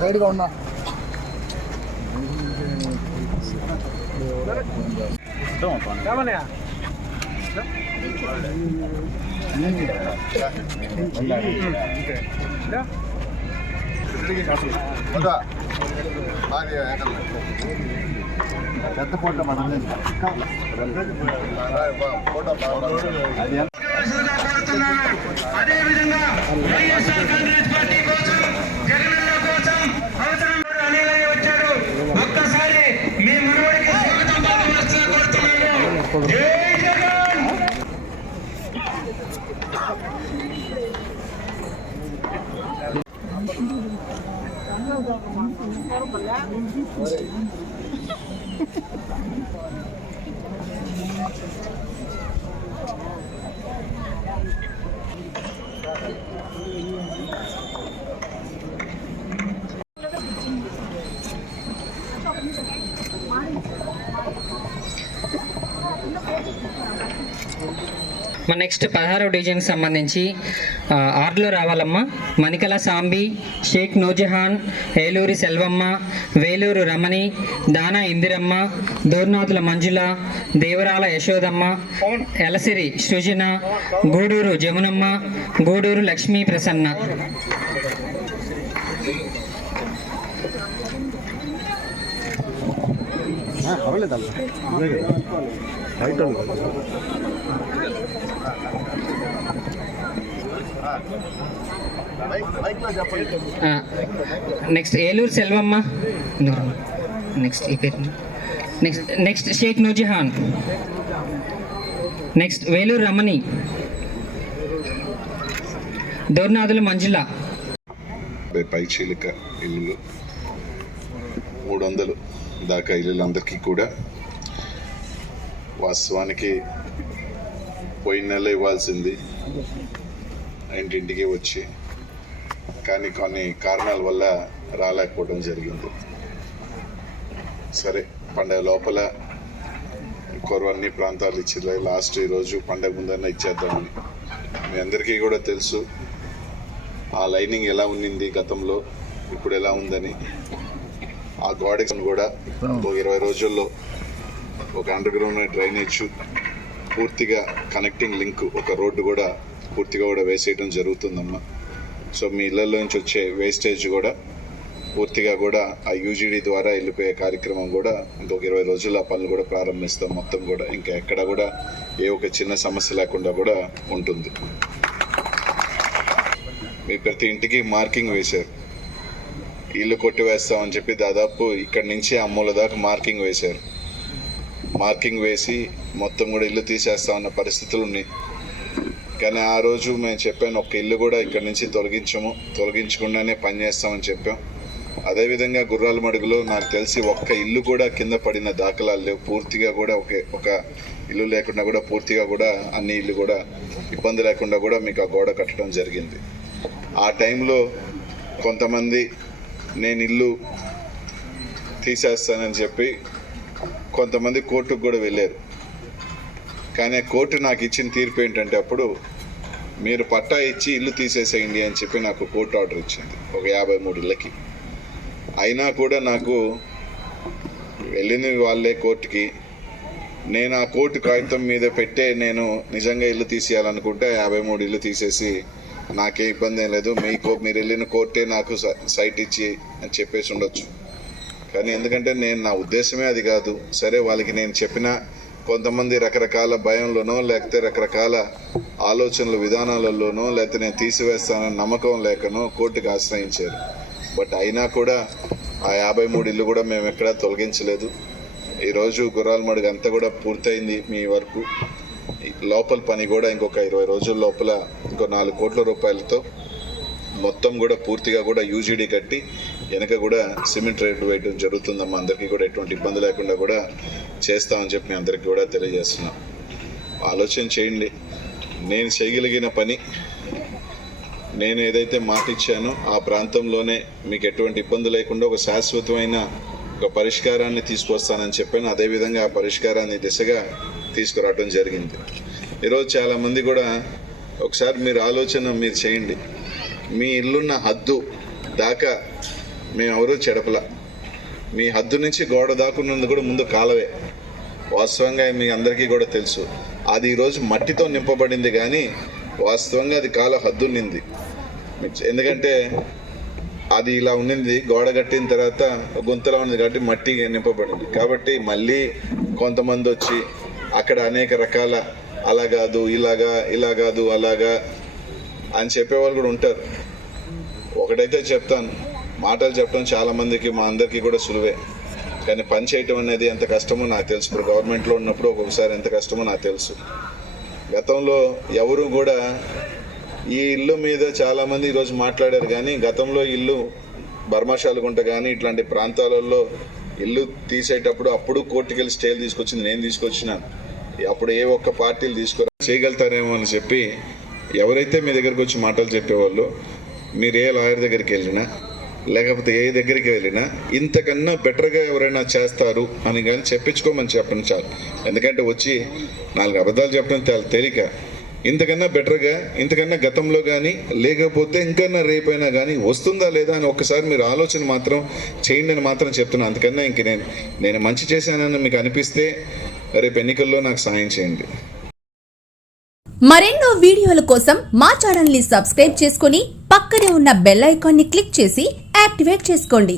సైడ్గా ఉన్నా పెద్ద పొట్ట మనం ఫోటో అది అదేవిధంగా వైఎస్ఆర్ కాంగ్రెస్ করুন Thank you. మన నెక్స్ట్ పదహారవ డివిజన్కి సంబంధించి ఆర్డర్లో రావాలమ్మా. మణికల సాంబి షేక్ నూజహాన్ ఏలూరి సెల్వమ్మ వేలూరు రమణి దానా ఇందిరమ్మ దూర్నాథుల మంజుల దేవరాల యశోదమ్మ ఎలసిరి సృజన గూడూరు జమునమ్మ గూడూరు లక్ష్మీ ప్రసన్న. పర్వాలేదు నెక్స్ట్ ఏలూరు సెల్వమ్మ. నెక్స్ట్ ఈ పేరు. Next next Sheikh Nujahan next Veluru Ramani. Durnathula Manjula. పైచీలిక ఇల్లులు మూడు వందలు దాకా ఇల్లులందరికీ కూడా వాస్తవానికి పోయిన నెల ఇవ్వాల్సింది. ఇంటింటికి వచ్చి. కానీ కొన్ని కారణాల వల్ల రాలేకపోవడం జరిగింది. సరే పండగ లోపల కొరవన్ని ప్రాంతాలు ఇచ్చి లాస్ట్ ఈరోజు పండగ ముందన్న ఇచ్చేద్దామని. మీ అందరికీ కూడా తెలుసు ఆ లైనింగ్ ఎలా ఉన్నింది గతంలో ఇప్పుడు ఎలా ఉందని. ఆ గోడకి కూడా ఒక ఇరవై రోజుల్లో ఒక అండర్ గ్రౌండ్ డ్రైనేజ్ పూర్తిగా కనెక్టింగ్ లింక్ ఒక రోడ్డు కూడా పూర్తిగా కూడా వేసేయడం జరుగుతుందమ్మా. సో మీ ఇళ్ళల్లో నుంచి వచ్చే వేస్టేజ్ కూడా పూర్తిగా కూడా ఆ యూజీడీ ద్వారా వెళ్ళిపోయే కార్యక్రమం కూడా ఇంకొక ఇరవై రోజుల ఆ పనులు కూడా ప్రారంభిస్తాం. మొత్తం కూడా ఇంకా ఎక్కడ కూడా ఏ ఒక చిన్న సమస్య లేకుండా కూడా ఉంటుంది. మీ ప్రతి ఇంటికి మార్కింగ్ వేశారు. ఇల్లు కొట్టివేస్తామని చెప్పి దాదాపు ఇక్కడి నుంచి అమ్మూల దాకా మార్కింగ్ వేశారు. మార్కింగ్ వేసి మొత్తం కూడా ఇల్లు తీసేస్తామన్న పరిస్థితులు ఉన్నాయి. కానీ ఆ రోజు మేము చెప్పాను ఒక ఇల్లు కూడా ఇక్కడి నుంచి తొలగించము తొలగించకుండానే పని చేస్తామని చెప్పాం. అదేవిధంగా గుర్రాల మడుగులో నాకు తెలిసి ఒక్క ఇల్లు కూడా కింద పడిన దాఖలాలు లేవు. పూర్తిగా కూడా ఒకే ఒక ఇల్లు లేకుండా కూడా పూర్తిగా కూడా అన్ని ఇల్లు కూడా ఇబ్బంది లేకుండా కూడా మీకు ఆ గోడ కట్టడం జరిగింది. ఆ టైంలో కొంతమంది నేను ఇల్లు తీసేస్తానని చెప్పి కొంతమంది కోర్టుకు కూడా వెళ్ళారు. కానీ ఆ కోర్టు నాకు ఇచ్చిన తీర్పు ఏంటంటే అప్పుడు మీరు పట్టా ఇచ్చి ఇల్లు తీసేసేయండి అని చెప్పి నాకు కోర్టు ఆర్డర్ ఇచ్చింది. ఒక యాభై మూడు ఇళ్ళకి. అయినా కూడా నాకు వెళ్ళిన వాళ్ళే కోర్టుకి. నేను ఆ కోర్టు కాగితం మీద పెట్టే నేను నిజంగా ఇల్లు తీసేయాలనుకుంటే యాభై మూడు ఇల్లు తీసేసి నాకే ఇబ్బంది ఏం లేదు. మీ కో మీరు వెళ్ళిన కోర్టే నాకు సైట్ ఇచ్చి అని చెప్పేసి ఉండొచ్చు. కానీ ఎందుకంటే నేను నా ఉద్దేశమే అది కాదు. సరే వాళ్ళకి నేను చెప్పిన కొంతమంది రకరకాల భయంలోనో లేకపోతే రకరకాల ఆలోచనల విధానాలలోనో లేకపోతే నేను తీసివేస్తానని నమ్మకం లేకనో కోర్టుకు ఆశ్రయించారు. బట్ అయినా కూడా ఆ యాభై మూడు ఇల్లు కూడా మేము ఎక్కడా తొలగించలేదు. ఈరోజు గుర్రాల మడుగు అంతా కూడా పూర్తయింది మీ వరకు. లోపల పని కూడా ఇంకొక ఇరవై రోజుల లోపల ఇంకో నాలుగు కోట్ల రూపాయలతో మొత్తం కూడా పూర్తిగా కూడా యూజీడీ కట్టి వెనక కూడా సిమెంట్ రేట్ వేయడం జరుగుతుందమ్మా. అందరికీ కూడా ఎటువంటి ఇబ్బంది లేకుండా కూడా చేస్తామని చెప్పి మీ అందరికీ కూడా తెలియజేస్తున్నాం. ఆలోచన చేయండి. నేను చేయగలిగిన పని నేను ఏదైతే మాట ఇచ్చానో ఆ ప్రాంతంలోనే మీకు ఎటువంటి ఇబ్బంది లేకుండా ఒక శాశ్వతమైన ఒక పరిష్కారాన్ని తీసుకొస్తానని చెప్పాను. అదేవిధంగా ఆ పరిష్కారాన్ని దిశగా తీసుకురావడం జరిగింది. ఈరోజు చాలామంది కూడా ఒకసారి మీరు ఆలోచన మీరు చేయండి. మీ ఇల్లున్న హద్దు దాకా మేము చెడపల. మీ హద్దు నుంచి గోడ దాకున్నది కూడా ముందు కాలవే. వాస్తవంగా మీ అందరికీ కూడా తెలుసు. అది ఈరోజు మట్టితో నింపబడింది కానీ వాస్తవంగా అది కాల హద్దు నింది ఎందుకంటే అది ఇలా ఉండింది గోడ కట్టిన తర్వాత గుంతలో ఉంది కాబట్టి మట్టి నింపబడింది. కాబట్టి మళ్ళీ కొంతమంది వచ్చి అక్కడ అనేక రకాల అలా కాదు ఇలాగా ఇలా కాదు అలాగా అని చెప్పేవాళ్ళు కూడా ఉంటారు. ఒకటైతే చెప్తాను. మాటలు చెప్పడం చాలా మందికి మా అందరికీ కూడా సులువే. కానీ పని చేయటం అనేది ఎంత కష్టమో నాకు తెలుసు. ఇప్పుడు గవర్నమెంట్లో ఉన్నప్పుడు ఒక్కొక్కసారి ఎంత కష్టమో నాకు తెలుసు. గతంలో ఎవరు కూడా ఈ ఇల్లు మీద చాలామంది ఈరోజు మాట్లాడారు కానీ గతంలో ఇల్లు బర్మాశాలగుంట కానీ ఇట్లాంటి ప్రాంతాలలో ఇల్లు తీసేటప్పుడు అప్పుడు కోర్టుకెళ్ళి స్టేలు తీసుకొచ్చింది నేను తీసుకొచ్చినాను. అప్పుడు ఏ ఒక్క పార్టీలు తీసుకురా చేయగలుగుతారేమో అని చెప్పి ఎవరైతే మీ దగ్గరకు వచ్చి మాటలు చెప్పేవాళ్ళు మీరు ఏ లాయర్ దగ్గరికి వెళ్ళినా లేకపోతే ఏ దగ్గరికి వెళ్ళినా ఇంతకన్నా బెటర్గా ఎవరైనా చేస్తారు అని కానీ చెప్పించుకోమని చెప్పండి చాలు. ఎందుకంటే వచ్చి నాలుగు అబద్ధాలు చెప్పడం చాలా తేలిక. ఇంతకన్నా బెటర్గా ఇంతకన్నా గతంలో కానీ లేకపోతే ఇంకన్నా రేపైనా కానీ వస్తుందా లేదా అని ఒక్కసారి మీరు ఆలోచన మాత్రం చేయండి అని మాత్రం చెప్తున్నాను అందుకన్నా ఇంక నేను నేను మంచి చేశానని మీకు అనిపిస్తే రేపు ఎన్నికల్లో నాకు సాయం చేయండి. మరెన్నో వీడియోల కోసం మా ఛానల్ని సబ్స్క్రైబ్ చేసుకుని పక్కనే ఉన్న బెల్ ఐకాన్ని క్లిక్ చేసి యాక్టివేట్ చేసుకోండి.